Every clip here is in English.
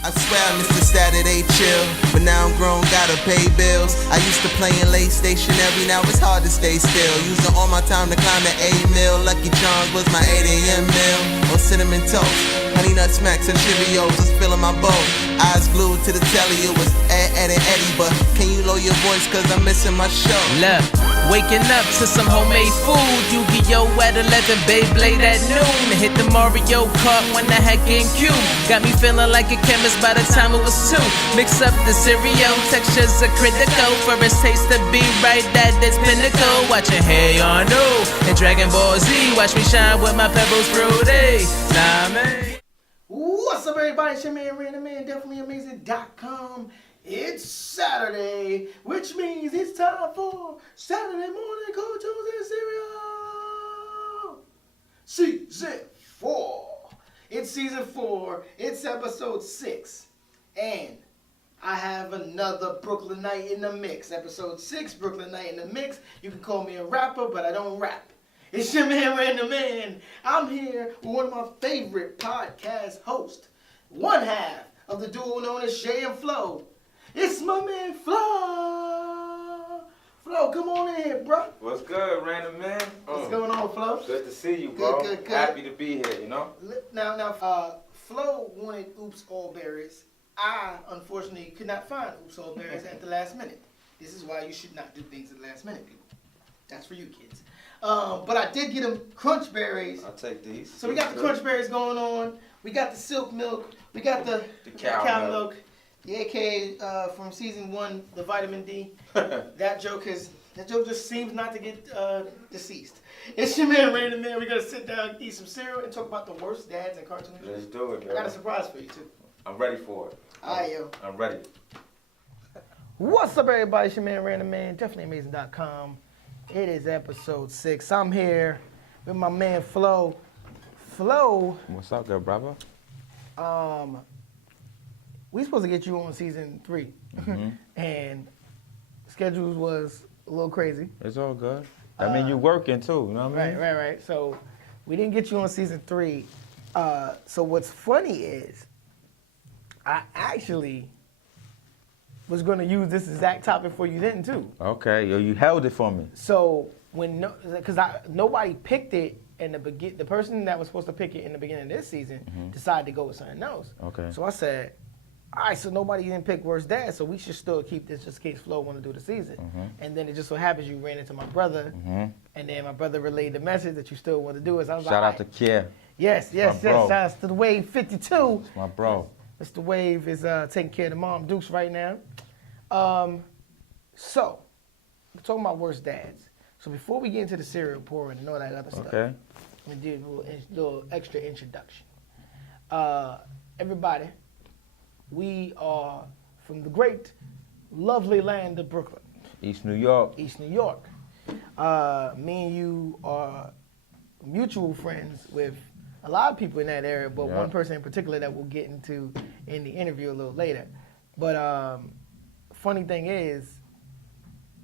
I swear I missed the Saturday chill, but now I'm grown, gotta pay bills. I used to play in late stationary, now it's hard to stay still. Using all my time to climb the A-mill. Lucky Charms was my 8 a.m. meal. On cinnamon toast, honey nut smacks and Cheerios was filling my bowl. Eyes glued to the telly, it was Ed and Eddie, but can you lower your voice cause I'm missing my show? Look, waking up to some homemade food. Yu-Gi-Oh! At 11, Beyblade at noon. Hit the Mario Kart when I had GameCube. Got me feeling like a chemist by the time it was 2. Mix up the cereal, textures are critical. For its taste to be right at its pinnacle. Watching Hey Arnold and Dragon Ball Z. Watch me shine with my Pebbles Fruity. Nah, man. What's up, everybody? It's your man, Random Man, definitelyamazing.com. It's Saturday, which means it's time for Saturday morning cartoons and cereal. Season 4. It's season 4. It's episode 6. And I have another Brooklyn Night in the mix. Episode 6, Brooklyn Night in the mix. You can call me a rapper, but I don't rap. It's your man, Random Man. I'm here with one of my favorite podcast hosts. One half of the duo known as Shay and Flow. It's my man, Flow. Flow, come on in here, bro. What's good, Random Man? What's going on, Flow? Good to see you, bro. Good. Happy to be here, you know? Now, Flow wanted Oops All Berries. I, unfortunately, could not find Oops All Berries at the last minute. This is why you should not do things at the last minute, people. That's for you kids. But I did get them Crunch Berries. I'll take these. So we got the Crunch Berries going on. We got the Silk Milk. We got the cow milk. The AK from season 1, the vitamin D. That joke just seems not to get deceased. It's your man, Random Man. We're gonna sit down, eat some cereal, and talk about the worst dads in cartoon history. Let's do it, man. I got a surprise for you too. I'm ready for it. Alright, yo. I'm ready. What's up, everybody? It's your man, Random Man, definitelyamazing.com. It is episode 6. I'm here with my man Flo. Flo. What's up, good brother? We supposed to get you on season 3, and schedules was a little crazy. It's all good. I mean, you working too, you know what I mean? Right. So we didn't get you on season 3. So what's funny is I actually was going to use this exact topic for you then too. Okay, you held it for me. So because nobody picked it in the beginning, the person that was supposed to pick it in the beginning of this season decided to go with something else. Okay. So I said, all right, so nobody didn't pick Worst Dad, so we should still keep this just in case Flo want to do the season. And then it just so happens you ran into my brother, and then my brother relayed the message that you still want to do it. So I was Shout like, out to Kier. Yes. Shout out to the Wave 52. It's my bro. Mr. Wave is taking care of the Mom Dukes right now. So, we're talking about Worst Dads. So before we get into the cereal pouring and all that other stuff, Okay. let me do a little extra introduction. Everybody, we are from the great, lovely land of Brooklyn. East New York. East New York. Me and you are mutual friends with a lot of people in that area, but one person in particular that we'll get into in the interview a little later. But funny thing is,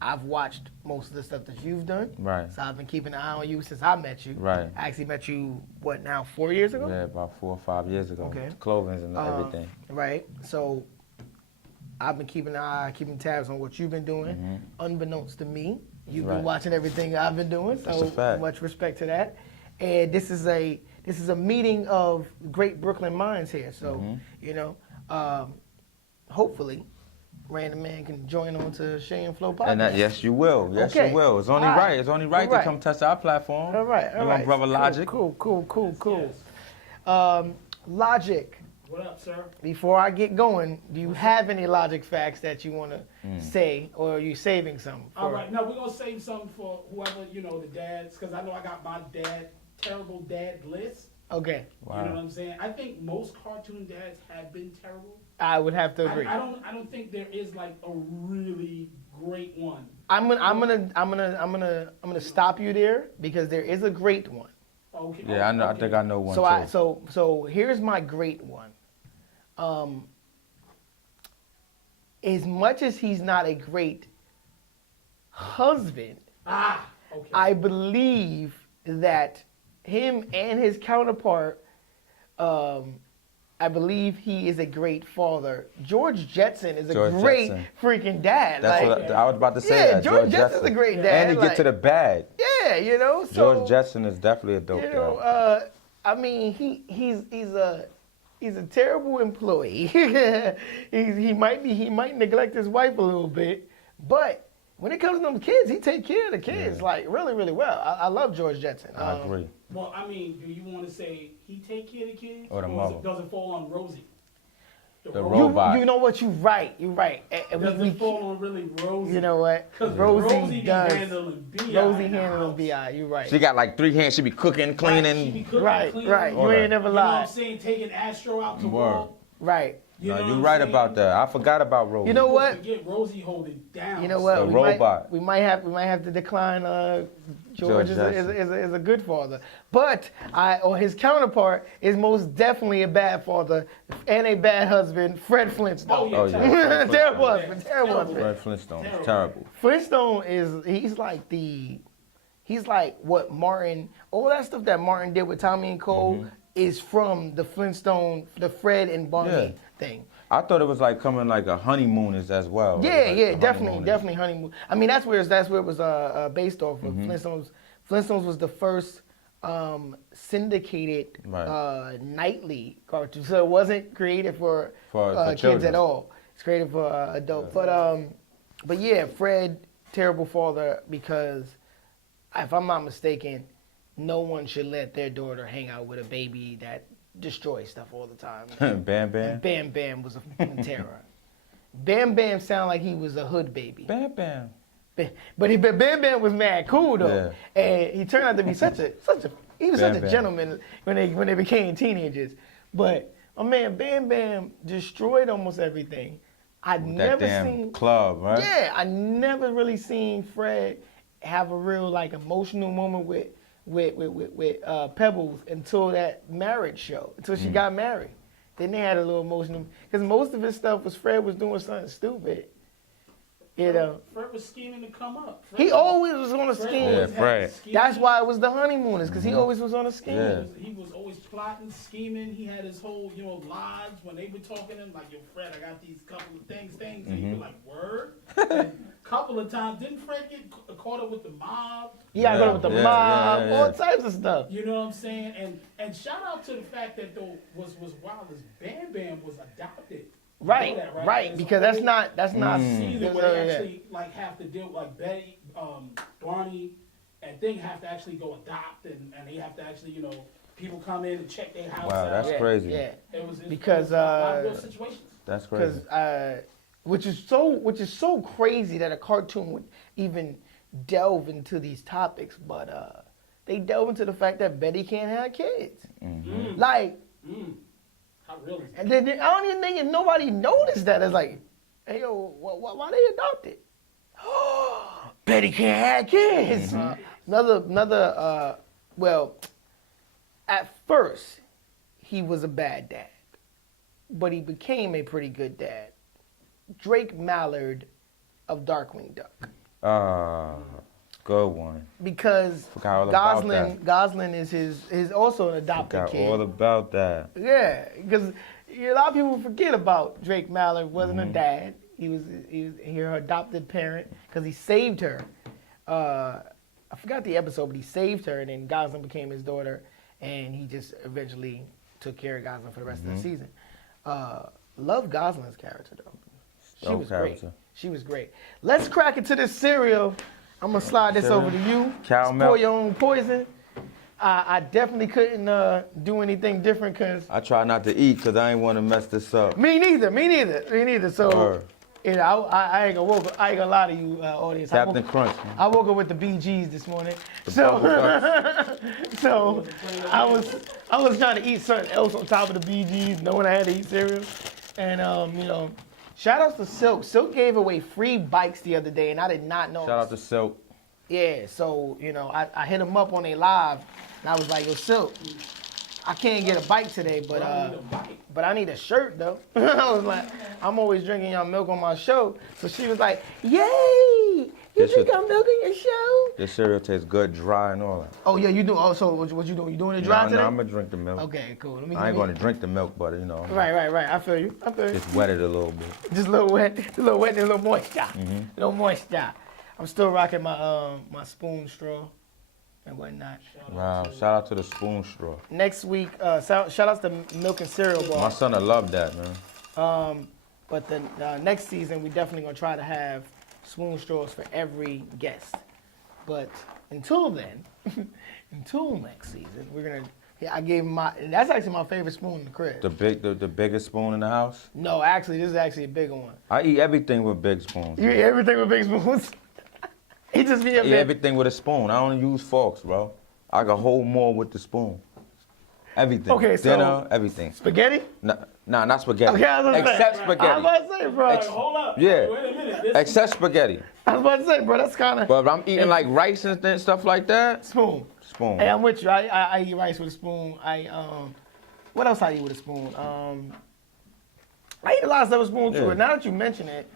I've watched most of the stuff that you've done. Right. So I've been keeping an eye on you since I met you. Right. I actually met you, 4 years ago? Yeah, about 4 or 5 years ago. Okay. Clothing and everything. Right. So I've been keeping an eye, keeping tabs on what you've been doing. Unbeknownst to me, you've been watching everything I've been doing. That's So a fact. much respect to that. And this is a meeting of great Brooklyn minds here. So, hopefully, Random Man can join on to Shay and Flow podcast. And yes, you will. Yes, Okay. you will. It's only All right. It's only right to come touch our platform. All right. And my brother Logic. Cool. Logic. What up, sir? Before I get going, do you have any Logic facts that you want to say, or are you saving some? All right, no, we're going to save some for whoever, the dads, because I know I got my terrible dad list. Okay. Wow. You know what I'm saying? I think most cartoon dads have been terrible. I would have to agree. I don't think there is like a really great one. I'm gonna stop you there because there is a great one. Okay. Yeah, I know. Okay. I think I know one too. So here's my great one. As much as he's not a great husband, Okay. I believe that him and his counterpart I believe he is a great father. George Jetson is a great freaking dad. That's like, what I was about to say. Yeah, that. George Jetson's a great dad. And he get to the bag. Yeah, you know. So, George Jetson is definitely a dope dad. I mean, he's a terrible employee. he might neglect his wife a little bit, but when it comes to them kids, he take care of the kids like really, really well. I love George Jetson. I agree. Well, I mean, do you want to say he take care of the kids, or the mother? Does it fall on Rosie? The robot. You know what? You're right. Does it fall on really Rosie? You know what? Because Rosie does. Handling B.I. Rosie handling B.I. You're right. She got like 3 hands. She be cooking, cleaning. She be cooking, right. cleaning. Right. You ain't never lied. You know what I'm saying? Taking Astro out to war. Right. You're right about that. I forgot about Rosie. You know what? Forget Rosie holding down. You know what? The robot. We might have to decline. George is a good father, but his counterpart is most definitely a bad father and a bad husband. Fred Flintstone. Oh yeah. Terrible husband. Terrible husband. Fred Flintstone is terrible. Flintstone he's like what Martin. All that stuff that Martin did with Tommy and Cole is from the Flintstone, the Fred and Barney thing. I thought it was like coming like a honeymooners as well. Yeah, definitely honeymoon. I mean, that's where it was based off of. Flintstones was the first syndicated nightly cartoon, so it wasn't created for kids at all. It's created for adults. But yeah, Fred, terrible father, because if I'm not mistaken, no one should let their daughter hang out with a baby that destroys stuff all the time. Bam Bam? And Bam Bam was a terror. Bam Bam sounded like he was a hood baby. Bam Bam. But Bam Bam was mad cool though. Yeah. And he turned out to be such a gentleman when they became teenagers. But my man Bam Bam destroyed almost everything. I'd never seen club, right? Yeah, I never really seen Fred have a real like emotional moment with Pebbles until that marriage show, until she got married. Then they had a little emotional, because most of his stuff was Fred was doing something stupid. You know, Fred was scheming to come up. He always was on a scheme. Yeah, Fred. That's why it was the honeymooners, because he always was on a scheme. Yeah. He was always plotting, scheming. He had his whole, lives when they were talking to him, like, yo, Fred, I got these couple of things. And he'd be like, word? And a couple of times, didn't Fred get caught up with the mob? Yeah, caught up with the mob, all types of stuff. You know what I'm saying? And shout out to the fact that, though, was wild as Bam Bam was adopted. Right, right, because that's not season where they actually like have to deal like Betty, Barney, and Thing have to actually go adopt, and they have to actually people come in and check their house. Wow, that's crazy. Yeah, it was because a lot of real situations. That's crazy. Which is so crazy that a cartoon would even delve into these topics, but they delve into the fact that Betty can't have kids. Like. And then I don't even think if nobody noticed that. It's like, hey, yo, why they adopted? Betty can't have kids. Well, at first, he was a bad dad, but he became a pretty good dad. Drake Mallard of Darkwing Duck. Good one. Because Goslin is his also an adopted kid. All about that. Yeah, because a lot of people forget about Drake Mallard wasn't a dad. He was her adopted parent because he saved her. I forgot the episode, but he saved her, and then Goslin became his daughter, and he just eventually took care of Goslin for the rest of the season. Love Goslin's character though. She was great. She was great. Let's crack into this cereal. I'm going to slide this over to you. Pour your own poison. I definitely couldn't do anything different because... I try not to eat because I ain't want to mess this up. Me neither. So, I ain't going to lie to you, audience. Captain Crunch. Man. I woke up with the BGs this morning. So I was trying to eat something else on top of the BGs, knowing I had to eat cereal. And, shout out to Silk. Silk gave away free bikes the other day, and I did not know. Shout out to Silk. Yeah, so, I hit him up on a live, and I was like, yo, Silk, I can't get a bike today, but I need a shirt, though. I was like, I'm always drinking y'all milk on my show. So she was like, yay, You This drink is- got milk in your show? This cereal tastes good, dry, and all that. Oh yeah, you do. Oh, so what you doing? You doing it dry today? I'm gonna drink the milk. Okay, cool. Let me. I ain't gonna drink the milk, but you know, Right. I feel you. just wet it a little bit. Just a little wet, and a little moisture. Little moisture. I'm still rocking my my spoon straw and whatnot. Wow, shout out to the spoon straw. Next week, shout outs to Milk and Cereal My Bar. son will love that, man. But the next season, we definitely gonna try to have spoon straws for every guest. But until then, until next season, we're gonna. Yeah, I gave him and that's actually my favorite spoon in the crib. The biggest spoon in the house. No, actually, this is actually a bigger one. I eat everything with big spoons. You eat everything with big spoons. He just be I up eat there. everything with a spoon. I don't use forks, bro. I can hold more with the spoon. Everything. Okay, so- Dinner, everything. Spaghetti? Nah, not spaghetti. Okay, I was gonna say. Except I spaghetti. was about to say, bro. Wait, hold up. Yeah. Wait a minute. This Except spaghetti. I was about to say, bro. That's kind of But if I'm eating like rice and stuff like that, spoon. spoon. Hey, I'm with you. I eat rice with a spoon. What else I eat with a spoon? I eat a lot of stuff with a spoon too. Yeah. And now that you mention it,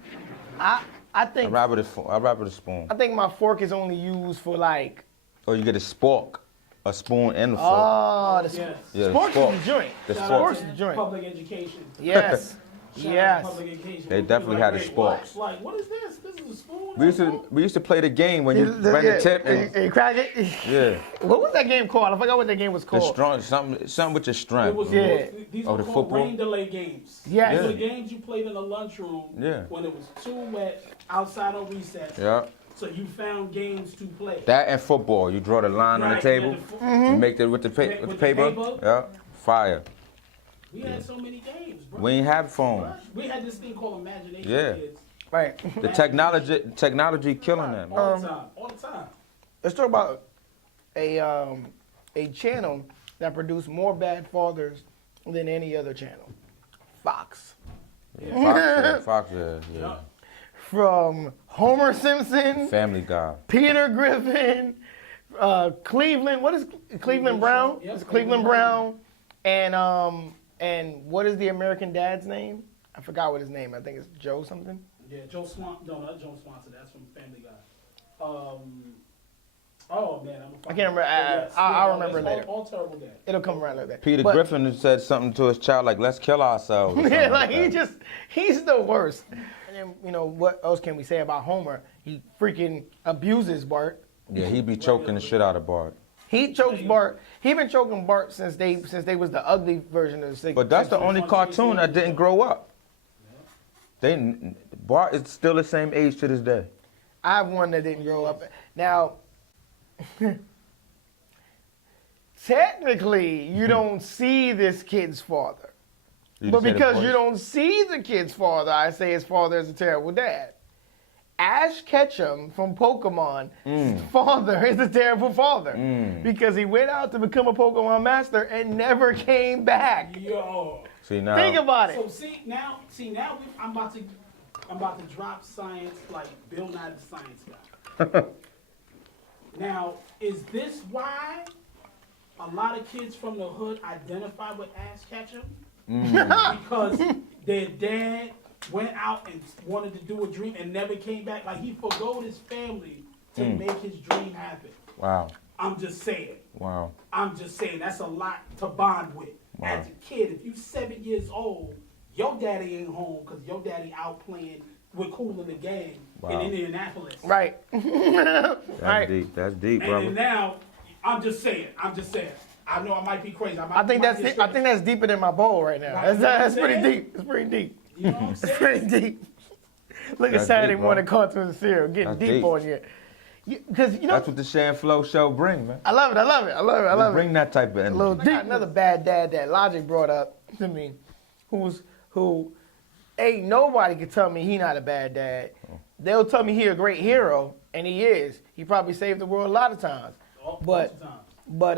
I I think wrap with a spoon. I think my fork is only used for like Or you get a spork, a spoon and a fork. oh the Yes. Yeah, the sporks spork. is the joint. The Shout spork. out Sporks to is the joint. Public education. Yes. Shout out Yes. to public education. They People definitely like, had the wait, what? sporks. Like, what is this? This is a spoon? We used to play the game when you ran the tip and You crack it. yeah, What was that game called? I forgot what that game was the called. strong something with your It strength. was, Yeah. These Oh, were the called football? rain delay games. Yes. These were Yeah. games you played in the lunchroom Yeah. when it was too wet outside on recess. Yeah, So you found games to play. that and football. You draw the line on the Right, table. yeah, You make it with the With the paper. paper? Yeah, fire. We had so many games, bro. We ain't have phones. We had this thing called imagination Yeah. kids. Right. The technology killing that, man. All the time. All the time. Let's talk about a channel that produced more bad fathers than any other channel. Fox. Fox, yeah. Yeah. From Homer Simpson, Family Guy. Peter Griffin, Cleveland. What is Cleveland Brown? Yep, It's Cleveland Brown, and what is the American Dad's name? I forgot what his name. I think it's Joe something. Yeah, Joe Swanson. No, not Joe Swanson. That's from Family Guy. Oh man, I can't remember. I'll remember later. All terrible dads. It'll come around like that. Peter But- Griffin said something to his child like, "Let's kill ourselves." or Yeah, something like that. he's the worst. And then, what else can we say about Homer? He freaking abuses Bart. Yeah, he be choking the shit out of Bart. He chokes Bart. He been choking Bart since they was the ugly version of the Simpsons. But that's the only cartoon that didn't grow up. Bart is still the same age to this day. I have one that didn't grow up. Now, technically, you don't see this kid's father. You But just say the because voice. you don't see the kid's father, I say his father is a terrible dad. Ash Ketchum from Pokemon, his father is a terrible father. Because he went out to become a Pokemon master and never came back. Yo. See now. Think about it. So I'm about to drop science like Bill Nye the Science Guy. Now, is this why a lot of kids from the hood identify with Ash Ketchum? Because their dad went out and wanted to do a dream and never came back. Like he forgoed his family to make his dream happen. Wow. I'm just saying. Wow. I'm just saying that's a lot to bond with. Wow. As a kid, if you 7 years old, your daddy ain't home because your daddy out playing with Cool in the Gang Wow. in Indianapolis. Right. That's Right. deep. That's deep, And brother. then now, I'm just saying. I know I might be crazy. I think that's deeper than my bowl right now. Right. That's You know what pretty I'm saying? deep. It's pretty deep. You know what I'm It's saying? pretty deep. Look at That's Saturday deep, bro. morning cartoons and cereal, getting That's deep deep. on you. Because you know, That's what the Shay and Flow show bring, man. I love it. Bring that type of A energy. little deep. Another bad dad that Logic brought up to me, who ain't nobody can tell me he not a bad dad. They'll tell me he a great hero, and he is. He probably saved the world a lot of times. But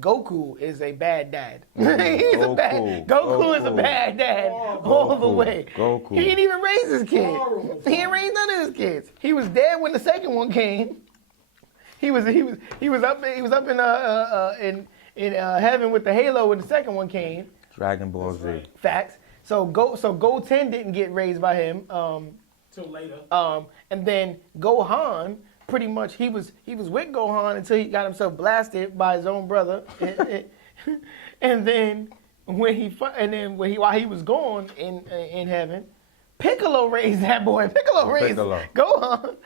Goku is a bad dad. He's a bad. Goku is a bad dad all the way. Goku. He didn't even raise his kid. Horrible. He didn't raise none of his kids. He was dead when the second one came. He was up in heaven with the halo when the second one came. Dragon Ball Z. Facts. So Goten didn't get raised by him. Till later. And then Gohan, pretty much he was with Gohan until he got himself blasted by his own brother. And then while he was gone in heaven, Piccolo raised that boy. Piccolo raised Gohan.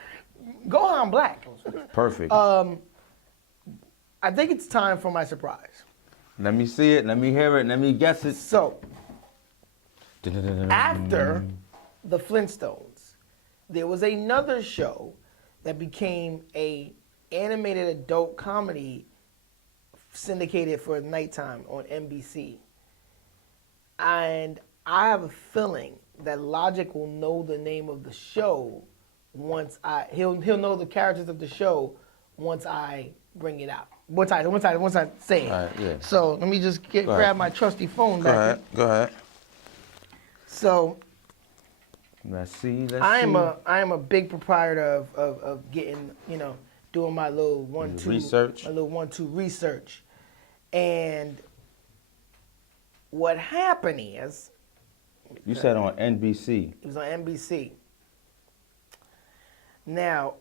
Gohan black. Perfect. I think it's time for my surprise. Let me see it. Let me hear it. Let me guess it. So, after the Flintstones, there was another show that became a animated adult comedy syndicated for nighttime on NBC. And I have a feeling that Logic will know the name of the show once he'll know the characters of the show once I bring it out. Once I say it. All right, yeah. So let me just grab my trusty phone back. Go ahead. So Let's see. I am a big proprietor of getting, doing my little 1-2 research. My little 1-2 research. And what happened is, You said on NBC. it was on NBC. Now,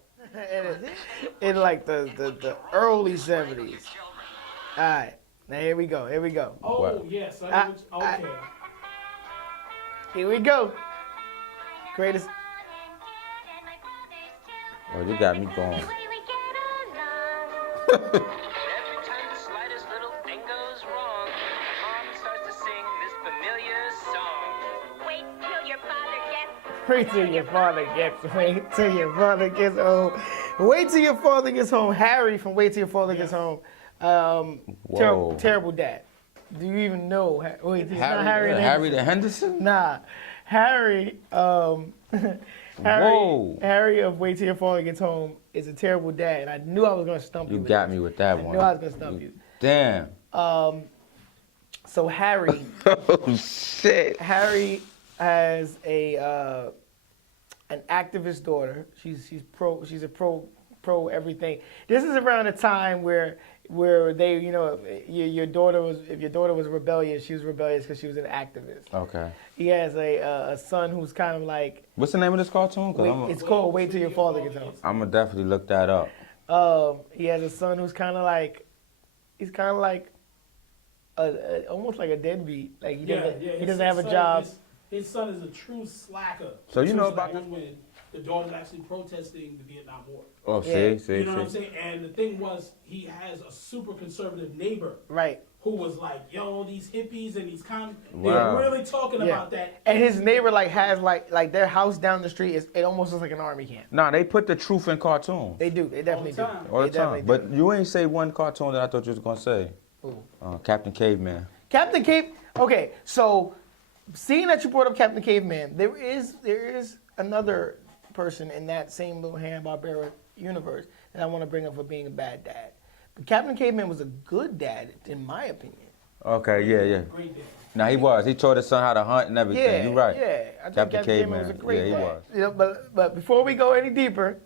in like the early 70s. All right, now here we go. Oh, What? yes. okay. Here we go. Greatest. Oh, you got me going. Every time the slightest little thing goes wrong, Mom starts to sing this familiar song. Wait till your father gets home. Wait till your father gets home. Wait till your father gets home. Harry from Wait till your father gets home. Terrible dad. Do you even know? Wait, it's not Harry. Harry the Henderson? Nah, Harry. Harry of Wait Till Your Father Gets Home is a terrible dad, and I knew I was gonna stump you. You got me with that one. I knew I was gonna stump you. Damn. So Harry. Oh shit. Harry has an activist daughter. She's a pro everything. This is around the time where they, your daughter was rebellious, she was rebellious because she was an activist. Okay. He has a son who's kind of like. What's the name of this cartoon? It's called Wait Till Your Father Gets Home. I'm gonna definitely look that up. He has a son who's kind of like, almost like a deadbeat. Like he doesn't have a job. His son is a true slacker. So you know about this? When the daughter's actually protesting the Vietnam War. Oh, Yeah. see. You know what I'm saying? And the thing was, he has a super conservative neighbor. Right. Who was like, yo, these hippies and these Wow. they're really talking about that. And his neighbor has like their house down the street it almost looks like an army camp. Nah, they put the truth in cartoons. They do. They definitely do. All the They time. definitely do. But you ain't say one cartoon that I thought you was gonna say. Ooh. Captain Caveman. Captain Cave. Okay, so seeing that you brought up Captain Caveman, there is another person in that same little Hanna-Barbera universe that I want to bring up for being a bad dad. But Captain Caveman was a good dad, in my opinion. Okay, yeah. Great day. Now he was. He taught his son how to hunt and everything. Yeah, You're right. Yeah, I think Captain Caveman was a great he dad. was. You know, but before we go any deeper,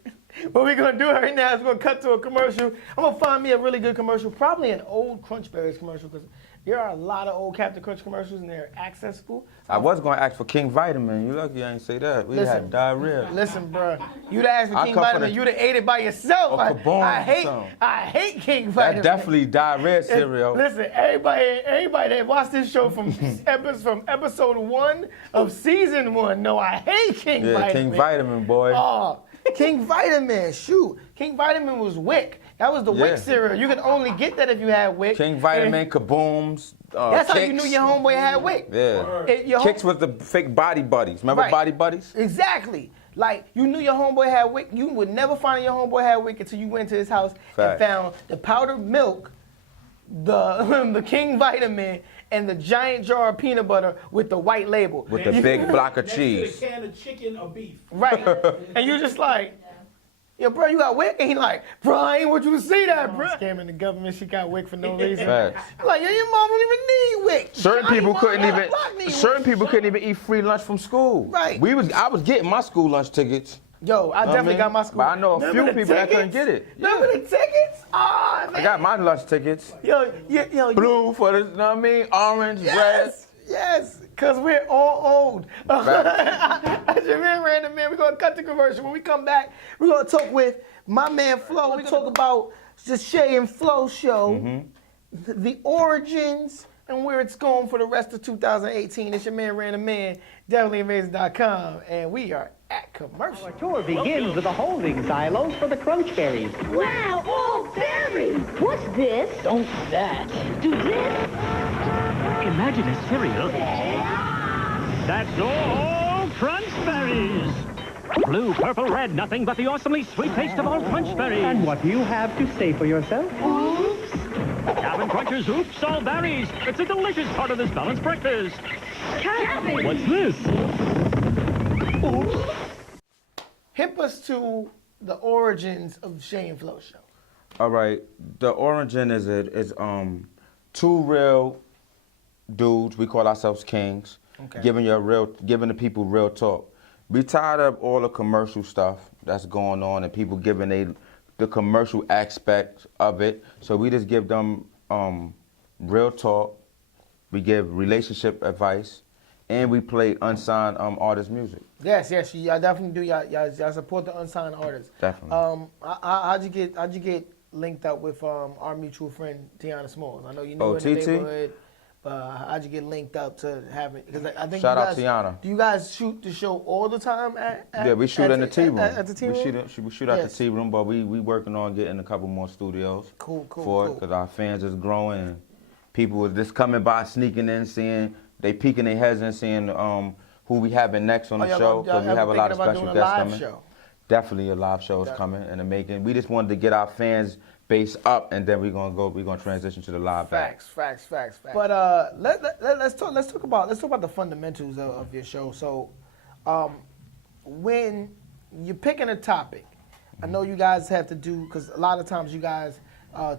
what we're gonna do right now is we're gonna cut to a commercial. I'm gonna find me a really good commercial, probably an old Crunchberries commercial, because there are a lot of old Captain Crunch commercials and they're accessible. I was gonna ask for King Vitamin. You lucky I ain't say that. We had diarrhea. Listen, bro, you'd asked for I King come for Vitamin, the- you'd have ate it by yourself. Or Kaboom I or hate King Vitamin. That definitely diarrhea cereal. Listen, everybody that watched this show from episode 1 of season 1, know I hate King Vitamin. Yeah, King Vitamin, boy. Oh, King Vitamin, shoot. King Vitamin was Wick. That was the Wick cereal. You could only get that if you had Wick. King Vitamin, Kabooms, That's Kicks. how you knew your homeboy had Wick. Yeah. Kicks was the fake Body Buddies. Remember Right. Body Buddies? Exactly. Like, you knew your homeboy had Wick. You would never find your homeboy had Wick until you went to his house and found the powdered milk, the King Vitamin, and the giant jar of peanut butter with the white label. With the big block of Next cheese. to the can of chicken or beef. Right. And you're just like, yo, bro, you got Wick? And he like, bro, I ain't want you to see that, bro. Scamming the government, she got Wick for no reason. Facts. Like, yo, your mom don't even need Wick. Certain Johnny people mom couldn't on the even. block need Certain Wick. people couldn't even eat free lunch from school. Right. I was getting my school lunch tickets. Yo, I definitely got my school. But I know a Remember few the people that couldn't tickets? get it. Remember the tickets? Oh, man. I got my lunch tickets. Yo, Blue for the, you know what I mean? Orange, Yes, yes, because we're all old. I It's your man, Random Man. We're going to cut the commercial. When we come back, we're going to talk with my man Flow. We talk about the Shay and Flow show, the origins, and where it's going for the rest of 2018. It's your man, Random Man, definitelyamazing.com, and we are at commercial. Our tour begins with the holding silos for the crunch berries. Wow, all berries! What's this? Don't that. Do this? Imagine a cereal that's all crunch berries. Blue, purple, red, nothing but the awesomely sweet taste of all crunch berries. And what do you have to say for yourself? Oops! Cap'n Crunchers, oops, all berries. It's a delicious part of this balanced breakfast. Cabbage! What's this? Oops. Hip us to the origins of the Shay and Flow show. All right, the origin is two real dudes. We call ourselves kings. Okay. Giving the people real talk. We tired of all the commercial stuff that's going on and people giving the commercial aspect of it. So we just give them real talk. We give relationship advice, and we play unsigned artist music. Yes, y'all definitely do. Y'all support the unsigned artists. Definitely. How'd you get linked up with our mutual friend Tiana Smalls? I know you knew her in the TT? neighborhood. How'd you get linked up to having? Because I think Shout you out guys, Tiana. Do you guys shoot the show all the time Yeah, we shoot in the tea room. At the tea room? We shoot at Yes. the tea room, but we working on getting a couple more studios. Cool. For it, because our fans is growing and people is just coming by, sneaking in, seeing, they peeking their heads and seeing who we having next on the show. Because we have a lot of special guests coming. Show? Definitely a live show is coming in the making. We just wanted to get our fans base up, and then we're gonna transition to the live back. Facts. But let's talk about the fundamentals of your show. So, when you're picking a topic, I know you guys have to do, because a lot of times you guys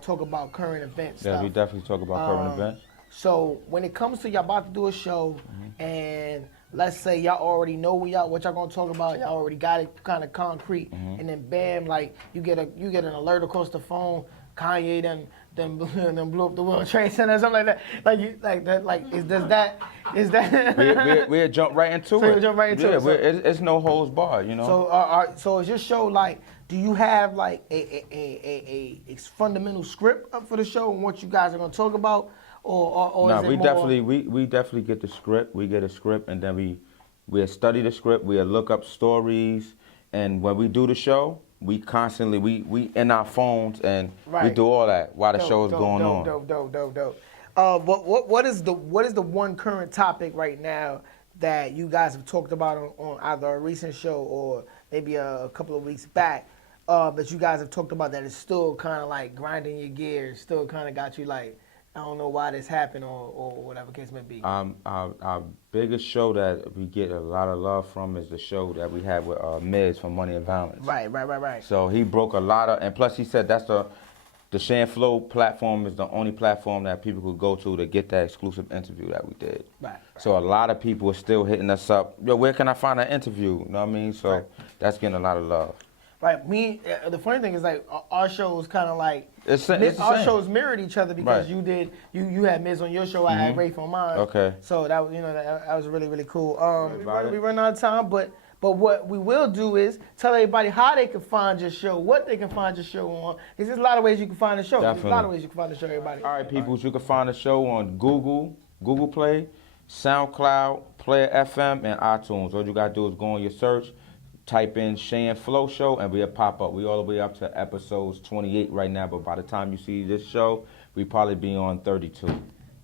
talk about current events. Yeah, stuff. we definitely talk about current events. So when it comes to y'all about to do a show, and let's say y'all already know what y'all gonna talk about, y'all already got it kind of concrete, and then bam, like you get an alert across the phone, Kanye done blew up the World Trade Center or something like that. Is that? We'll jump right into So it. you'll jump right into it. So- it's no holds barred, you know. So is your show like? Do you have like a fundamental script up for the show and what you guys are gonna talk about, or No, is it we more? definitely get the script. We get a script, and then we study the script. We look up stories, and when we do the show, we constantly we in our phones and we do all that while the show is going on. Dope. What is the one current topic right now that you guys have talked about on either a recent show or maybe a couple of weeks back that you guys have talked about that is still kind of like grinding your gears, still kind of got you like, I don't know why this happened or whatever case may be? Our biggest show that we get a lot of love from is the show that we had with Miz from Money and Violence. Right. So he broke a lot of, and plus he said that's the Shay and Flow platform is the only platform that people could go to get that exclusive interview that we did. Right. So a lot of people are still hitting us up. Yo, where can I find that interview? You know what I mean? So that's getting a lot of love. Right. The funny thing is like our shows kind of like It's our the same. shows mirrored each other because Right. you had Miz on your show, I had Rafe on mine. Okay. So that was really, really cool. We run out of time, but what we will do is tell everybody how they can find your show, what they can find your show on. There's a lot of ways you can find the show. Definitely. There's a lot of ways you can find the show, everybody. All right, people, you can find the show on Google Play, SoundCloud, Player FM, and iTunes. All you got to do is go on your search, type in Shay and Flow Show, and we'll pop up. We all the way up to episodes 28 right now, but by the time you see this show, we probably be on 32.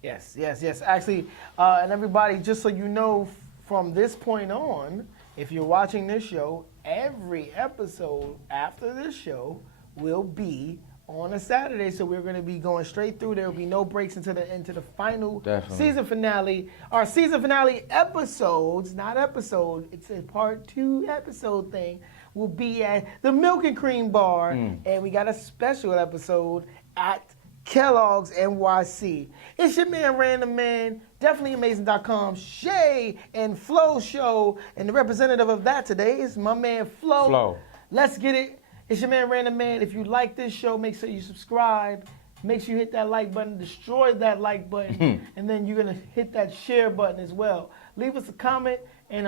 Yes. Actually, and everybody, just so you know, from this point on, if you're watching this show, every episode after this show will be on a Saturday. So we're going to be going straight through. There will be no breaks into the final season finale. Our season finale episodes, not episode, it's a part 2 episode thing, will be at the Milk and Cream Bar. And we got a special episode at Kellogg's NYC. It's your man, Random Man, definitelyamazing.com, Shay and Flow Show. And the representative of that today is my man, Flow. Let's get it. It's your man, Random Man. If you like this show, make sure you subscribe. Make sure you hit that like button, destroy that like button, and then you're going to hit that share button as well. Leave us a comment, And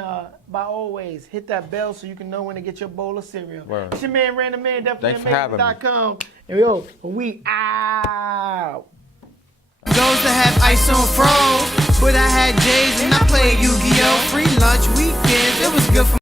by always, hit that bell so you can know when to get your bowl of cereal. Word. It's your man, Random Man, Thanks for having me. definitelyamazing.com. And yo, we out. Those that have ice on fro, but I had J's and I played Yu-Gi-Oh! Free lunch weekends, it was good for